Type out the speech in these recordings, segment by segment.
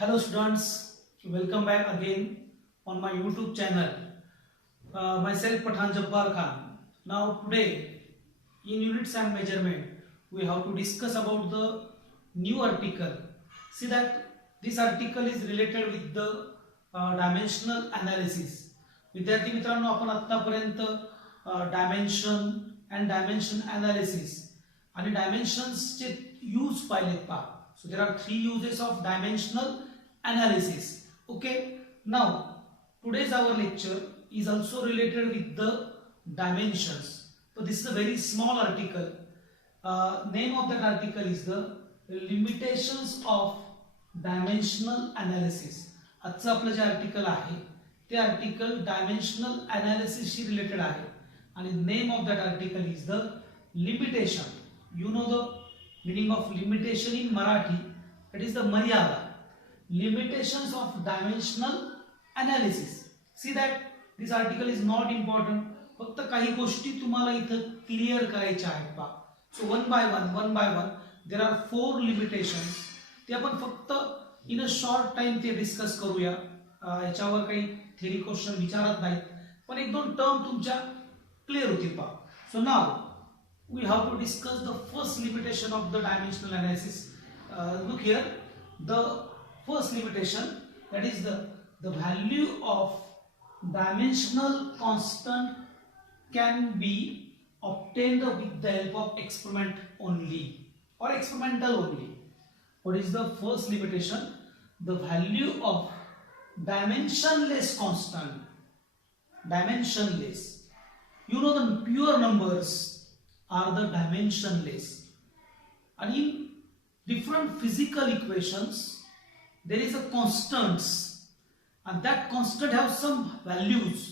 Hello students, welcome back again on my YouTube channel. Myself Pathan Jabbar Khan. Now today in units and measurement we have to discuss about the new article. See that this article is related with the dimensional analysis. विद्यार्थी मित्रांनो आपण आतापर्यंत dimension and dimension analysis आणि डायमेन्शन्सचे use पाहिलेत पहा. So there are three uses of dimensional analysis. Okay, now today's our lecture is also related with the dimensions. So this is a very small article. Name of that article is the limitations of dimensional analysis. आजचं आपलं जे article आहे ते article dimensional analysis she related आहे आणि name of that article is the limitation. You know the meaning of limitation in Marathi, that is the maryada, limitations of dimensional analysis. See that this article is not important, फक्त काही गोष्टी तुम्हाला इथं clear करायच्या आहेत पहा. So one by one there are 4 limitations. ते आपण फक्त इन अ शॉर्ट टाइम ते डिस्कस करूया. याच्यावर काही थेरी क्वेश्चन विचारत नाहीत पण एक दोन टर्म तुमच्या क्लिअर होतील पहा. सो नाव we have to discuss the first limitation of the dimensional analysis. Look here, the first limitation, that is the value of dimensional constant can be obtained with the help of experiment only or experimental only. What is the first limitation? The value of dimensionless constant. Dimensionless. You know the pure numbers are the dimensionless, and in different physical equations there is a constants, and that constant have some values,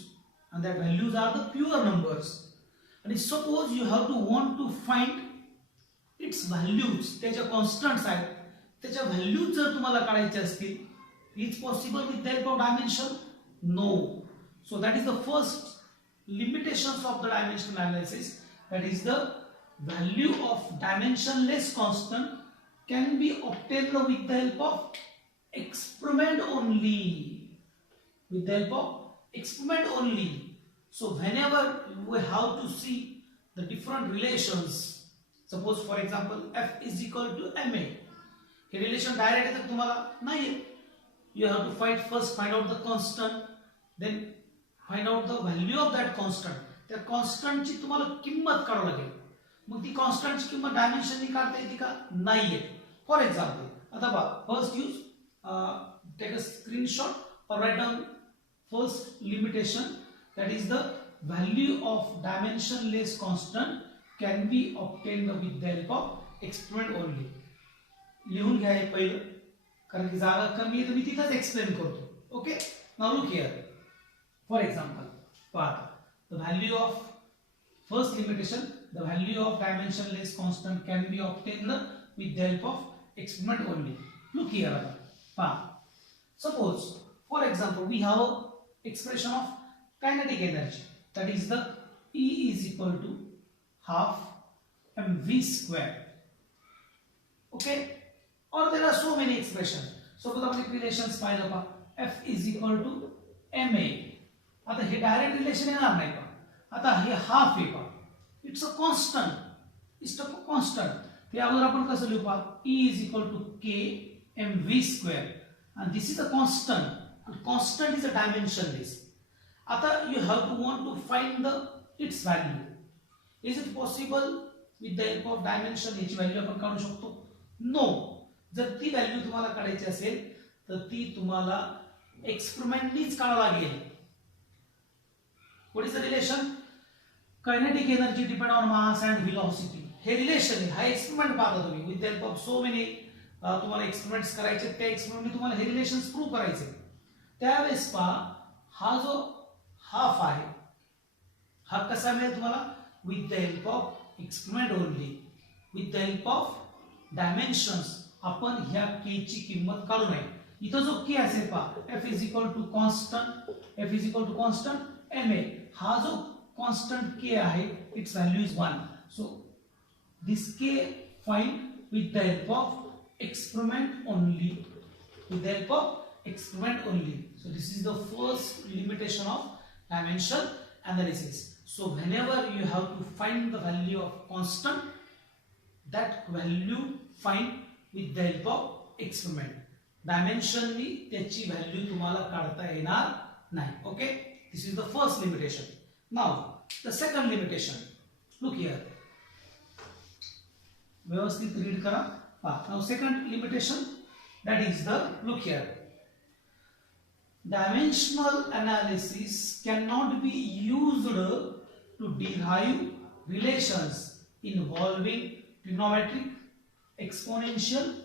and that values are the pure numbers. And suppose you have to want to find its values, त्याच्या constants आहेत, त्याच्या values जर तुम्हाला काढायचे असतील, is possible with the help of dimension? No. So that is the first limitations of the dimensional analysis. That is the value of dimensionless constant can be obtained with the help of experiment only. With the help of experiment only. So whenever we have to see the different relations, suppose for example f is equal to ma. Hey relation direct आहे तुम्हाला नाही. You have to find out the constant, then find out the value of that constant. त्या कॉन्स्टंटची तुम्हाला किंमत काढावी लागेल. मग ती कॉन्स्टंटची किंमत डायमेन्शननी काढता येते का? नाहीये. फॉर एक्झाम्पल आता बघा, first use take a screenshot or write down first limitation, that is the value of dimensionless constant can be obtained with the help of experiment only. लिहून घ्या हे पहिलं, कारण की जागा कमी आहे तर मी तिथंच एक्सप्लेन करतो. Okay, now look here. For example पहा, the value of first limitation, the value of dimensionless constant can be obtained with the help of experiment only. Look here, suppose for example we have a expression of kinetic energy, that is the E is equal to half mv square. Okay, or there are so many expressions. Suppose आपण relations पाहिलं पहा, F is equal to ma. आता हे direct relation येणार नाही का? आता हे half आहे का? It's a constant. It's a constant. ते अगोदर आपण कसं लिहू पहा, E is equal to k mv square, and this is a constant, and constant is a dimensionless. आता you have to want to find the its value. Is it possible with the help of dimension याची value आपण काढू शकतो? No. जर ती value तुम्हाला काढायची असेल तर ती तुम्हाला एक्सपेरिमेंटनीच काढावी लागेल. What is the relation? Kinetic energy depend on mass and velocity. हे रिलेशन आहे. हा एक्सपेरिमेंट पाहता तुम्ही with the help of so many तुम्हाला एक्सपेरिमेंट्स करायचे. त्या एक्सपेरिमेंटने तुम्हाला हे रिलेशन्स प्रूव्ह करायचे. त्यावेळेस पहा, हा जो हाफ आहे हा कसा मिळेल तुम्हाला? With the help of experiment only, with the help of dimensions आपण ह्या के ची किंमत काढू नये. इथं जो के असेल पहा, F is equal to constant, F is equal to constant ma. हा जो कॉन्स्टंट k आहे, its value is 1. So this k find with the help of experiment only. with the help of experiment only. So this is the first limitation of dimensional analysis. So whenever you have to find the value of constant, that value find with the help of experiment. Dimensionally त्याची value तुम्हाला काढता येणार नाही. Okay, this is the first limitation. Now the second limitation, look here, व्यवस्थित read करा. Now second limitation, that is the, look here, dimensional analysis cannot be used to derive relations involving trigonometric, exponential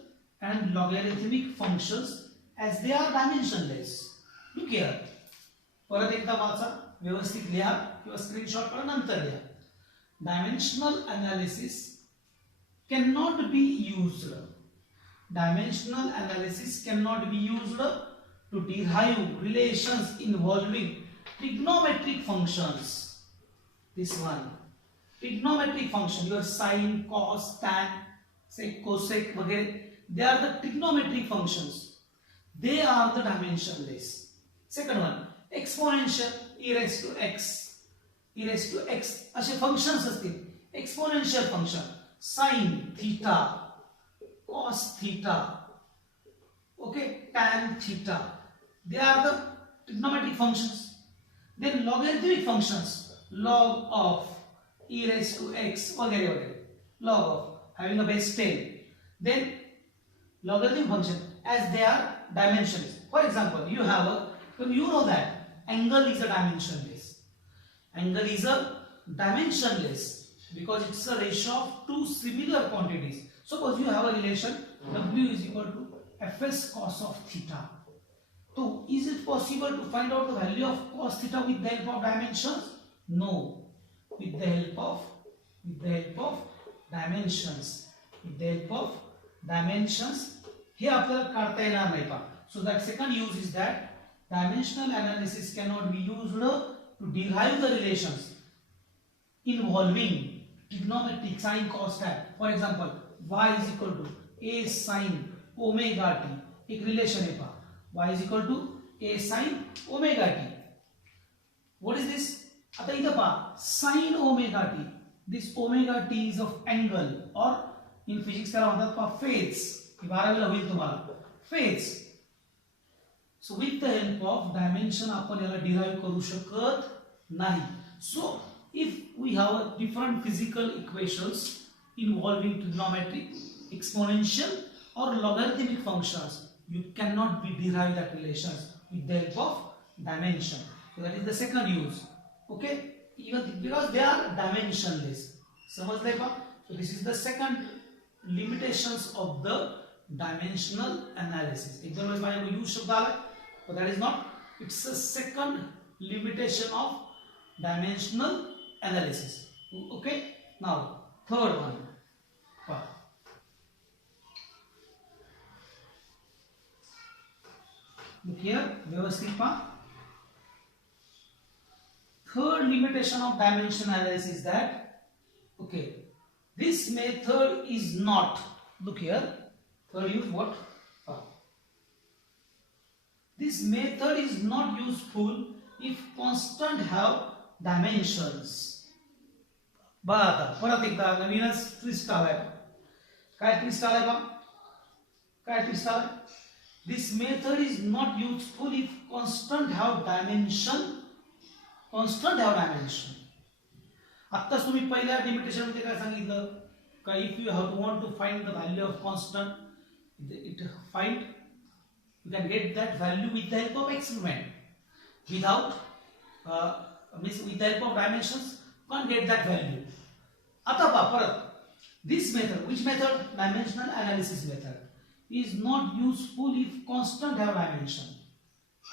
and logarithmic functions as they are dimensionless. Look here, परत एकदा वाचा, व्यवस्थित लिहा किंवा screenshot करा, नंतर लिहा. Dimensional analysis cannot be used. Dimensional analysis cannot be used to derive relations involving trigonometric functions. This one, trigonometric function, your sine, cos, tan, say cosec, वगैरह, they are the trigonometric functions. They are the dimensionless. Second one, exponential, e raised to x, e raised to x, असे functions असतील. Exponential function, sine theta, cos theta, okay, tan theta, they are the trigonometric functions. Then logarithmic functions, log of e raised to x, वगैरह वगैरह, log of having a base 10. Then logarithm function as they are dimensionless. For example, you have a, you know that angle is a dimensionless. Angle is a dimensionless because it's a ratio of two similar quantities. Suppose you have a relation W is equal to Fs cos of theta. So is it possible to find out the value of cos theta with the help of dimensions? No. With the help of dimensions. With the help of dimensions, हे आपल्याला काढता येणार नाही पहा. So that second use is that dimensional analysis cannot be used to derive the relations involving trigonometric, sine, cos, tan. For example, y is equal to a sine omega t. एक relation है पहा. Y is equal to a sine omega t. What is this? आता इथं पहा, sine omega t. This omega t is of angle, or in physics त्याला म्हणतात पहा phase. 12वीला होईल तुम्हाला phase. So with the help of dimension आपण याला derive करू शकत नाही. So if we have different physical equations involving trigonometric, exponential or logarithmic functions, you cannot be derive that relations with the help of dimension. So that is the second use. Okay, even because they are dimensionless. समजले का? So this is the second limitations of the dimensional analysis. एकदम वेळेस माझ्याकडे use शब्द आला, but that is not. It's a second limitation of dimensional analysis. Okay. Now third one. Look here, व्यवस्थित पहा. Third limitation of dimensional analysis is that, okay, this method is not, look here, third use what? This method is not useful if constant have dimensions. बघा आता परत एकदा नवीनच twist आलाय. काय twist आलाय बघा? काय ट्विस्ट आलाय? This method is not useful if constant have dimension. Constant have dimension. आता तुम्ही पहिल्या लिमिटेशन मध्ये काय सांगितलं का if you have to want to find the value of constant, you can get that value with the help of experiment. Without with the help of dimensions, you can't get that value. आता पहा परत, this method, which method? Dimensional analysis method is not useful if constant have dimension.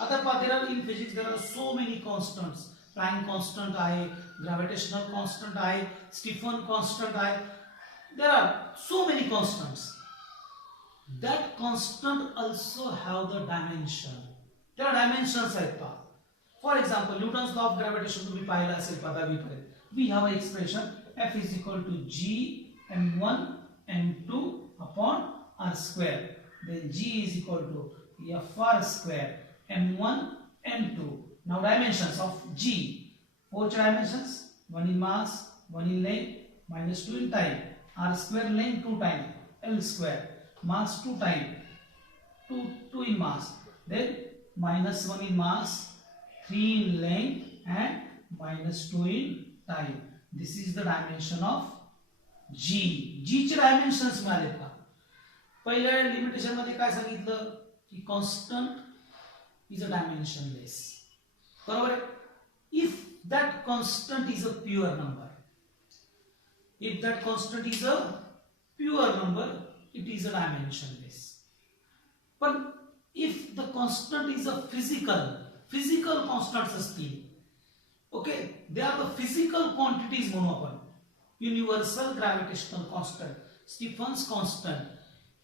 आता पहा, there are in physics there are so many constants. Planck constant आहे, gravitational constant आहे, Stephan constant आहे. There are so many constants. That constant also have the dimension. There are dimensions आहेत पहा. For example, Newton's law of gravitation तुम्ही पाहिला असेल 10वी पर्यंत. We have an expression F is equal to G m1 m2 upon r square. Then G is equal to fr square m1 m2. Now dimensions of G, 4 dimensions, 1 in mass, 1 in length, minus 2 in time, r square length 2 times, l square mass 2 times, 2 in mass, then minus 1 in mass, 3 in length and minus 2 in time. This is the dimension of G. G चे dimensions मिळाले का? पहिल्या limitation मध्ये काय सांगितलं की constant is a dimensionless. बरोबर आहे? If that constant is a pure number, if that constant is a pure number, it is a dimensionless. But if the constant is a physical constants असतील, okay, they are the physical quantities म्हणू आपण. Universal gravitational constant, Stephen's constant,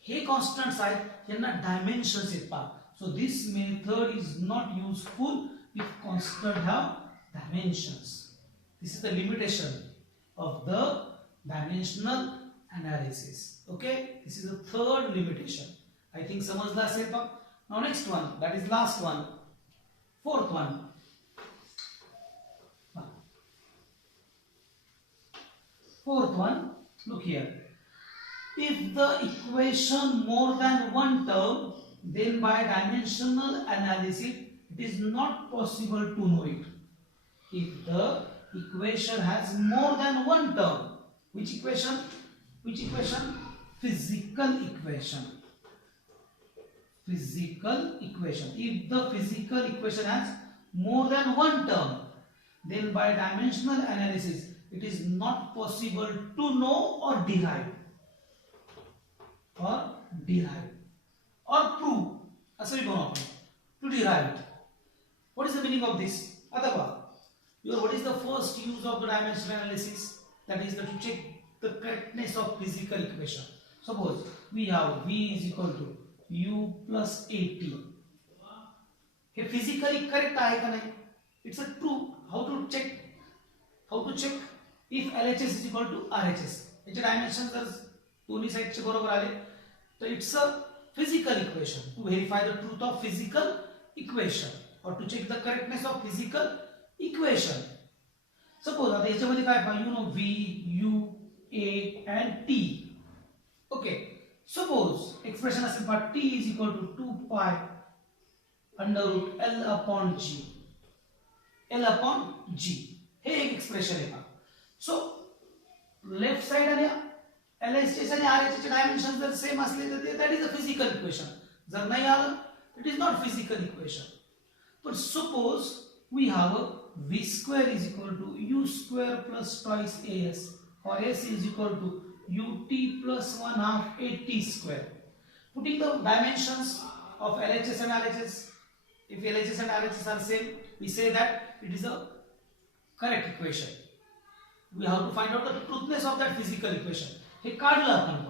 हे constants आहेत यांना dimensions येतात. So this method is not useful if constant have dimensions. This is the limitation of the dimensional analysis. Okay, this is the third limitation. I think समजला असेल पहा. Now next one, that is last one, fourth one. Fourth one, look here. If the equation more than one term, then by dimensional analysis it is not possible to know it. If the equation has more than one term, which equation? Which equation? Physical equation. Physical equation. If the physical equation has more than one term, then by dimensional analysis it is not possible to know or derive or prove. असं भी बनवू आपण. To derive it. What is the meaning of this? आता पहा, what is the first use of the dimensional analysis? That is to check the correctness of physical equation. Suppose we have v is equal to u plus at. Hey physically correct आहे का नाही? It's a true. How to check? If LHS is equal to RHS, याचे dimensions जर दोन्ही साइडचे बरोबर आले, तर it's a physical equation to verify the truth of physical equation or to check the correctness of physical equation. Suppose आता याच्यामध्ये काय पाहिजे, v, u, a and t. Okay, suppose expression असेल पहा t is equal to 2 pi under root l upon g. l upon g हे एक expression आहे. So left side आणि LHS आणि RHS चे डायमेन्शन जर सेम असले तर that is a physical equation. जर नाही आलं it is not physical equation. But suppose we have v square is equal to u square plus twice as, or s is equal to ut plus 1 half at square. Putting the dimensions of LHS and RHS, if LHS and RHS are same, we say that it is a correct equation. We have to find out the truthness of that physical equation. हे काढलं आपण.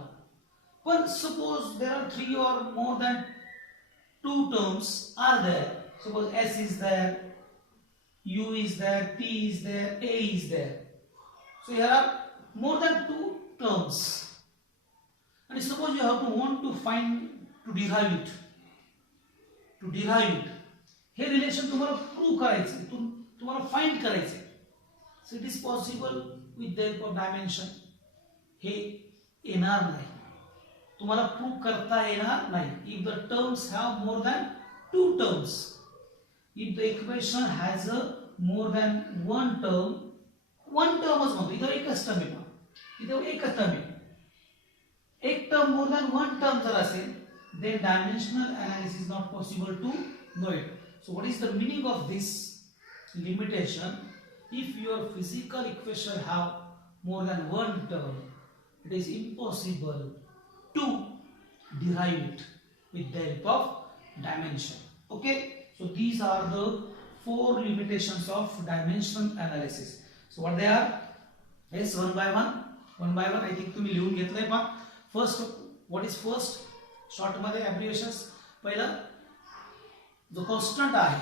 पण suppose there are 3 or more than 2 terms are there. Suppose s is there, u is there, t is there, a is there. So here are more than 2 terms. And suppose you have to want to derive it. To derive it. हे relation तुम्हाला prove करायचे, तुम्हाला find करायचे. So it is possible with the help of dimension. हे येणार नाही, तुम्हाला prove करता येणार नाही. If the terms have more than 2 terms, if the equation has a more than one term च म्हणतो, इथं एकच टर्म आहे, इथं एकच टर्म आहे. एक term more than one term जर असेल, then dimensional analysis is not possible to know it. So what is the meaning of this limitation? If your physical equation have more than one term, it is impossible to derive it with the help of dimension. Okay, so these are the 4 limitations of dimensional analysis. So what they are? Yes, one by one. I think तुम्ही लिहून घेतलंय पहा. First, what is first? Short मध्ये abbreviations. पहिला, जो constant आहे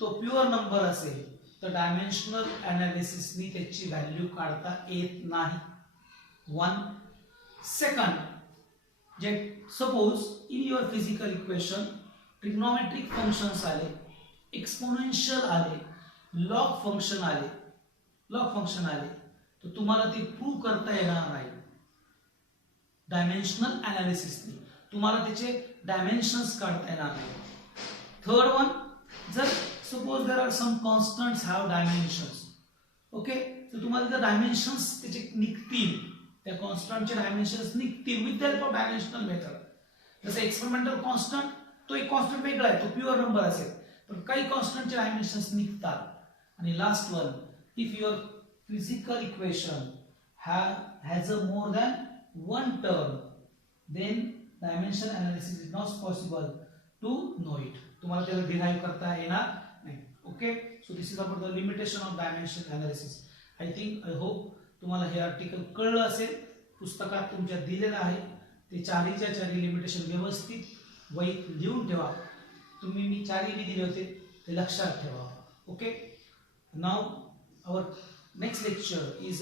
तो pure number असेल तर डायमेन्शनल अनालिसिसनी त्याची व्हॅल्यू काढता येत नाही. 1. Second, J suppose in your physical equation trigonometric functions आले, एक्सपोनेन्शियल आले, लॉग फंक्शन आले, तर तुम्हाला ते प्रूव्ह करता येणार नाही डायमेन्शनल अनालिसिसने. तुम्हाला त्याचे डायमेन्शन्स काढता येणार नाही. थर्ड वन, जर suppose there are some constants have dimensions, okay, तर तुम्हाला जर डायमेन्शन्स त्याचे निघतील, त्या कॉन्स्टंटचे डायमेन्शन्स निघतील with the help of dimensional method. जसं एक्सपेरिमेंटल कॉन्स्टंट, तो एक कॉन्स्टंट वेगळा आहे, तो प्युअर नंबर असेल, पण काही कॉन्स्टंटचे डायमेन्शन्स निघतात. आणि last one, if your physical equation has a more than one term, then dimension analysis is not possible to know it. तुम्हाला त्याला डिराइव्ह करता येणार नाही. Okay, so this is about the limitation of dimension analysis. I think, I hope तुम्हाला हे article कळलं असेल. पुस्तकात तुमच्या दिलेलं आहे, ते चारीच्या चारी लिमिटेशन व्यवस्थित वहीत लिहून ठेवा. तुम्ही मी चारी दिले होते ते लक्षात ठेवा. Okay, now our next lecture is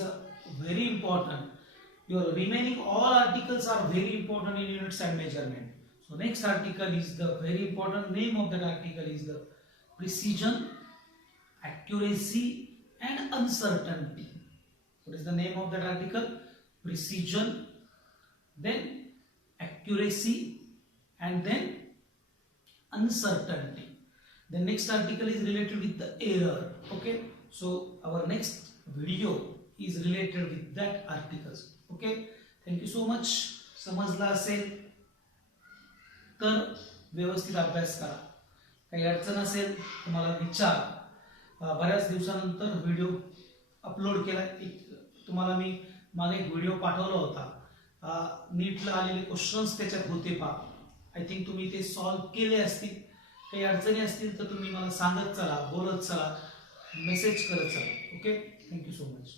very important. Your remaining all articles are very important in units and measurement. So next article is the very important. Name of that article is the precision, accuracy and uncertainty. What is the name of that article? Precision, then accuracy and then uncertainty. The next article is related with the error. Okay, so our next video is related with that articles. Okay, thank you so much. समजला असेल तर व्यवस्थित अभ्यास करा. काही अडचण असेल तुम्हाला विचार. बऱ्याच दिवसानंतर व्हिडिओ अपलोड केला. तुम्हाला मी मागे एक व्हिडिओ पाठवला होता, नीटला आलेले क्वेश्चन्स त्याच्यात होते पहा. आय थिंक तुम्ही ते सॉल्व्ह केले असतील. काही अडचणी असतील तर तुम्ही मला सांगत चला, बोलत चला, मेसेज करत चला. Okay, thank you so much.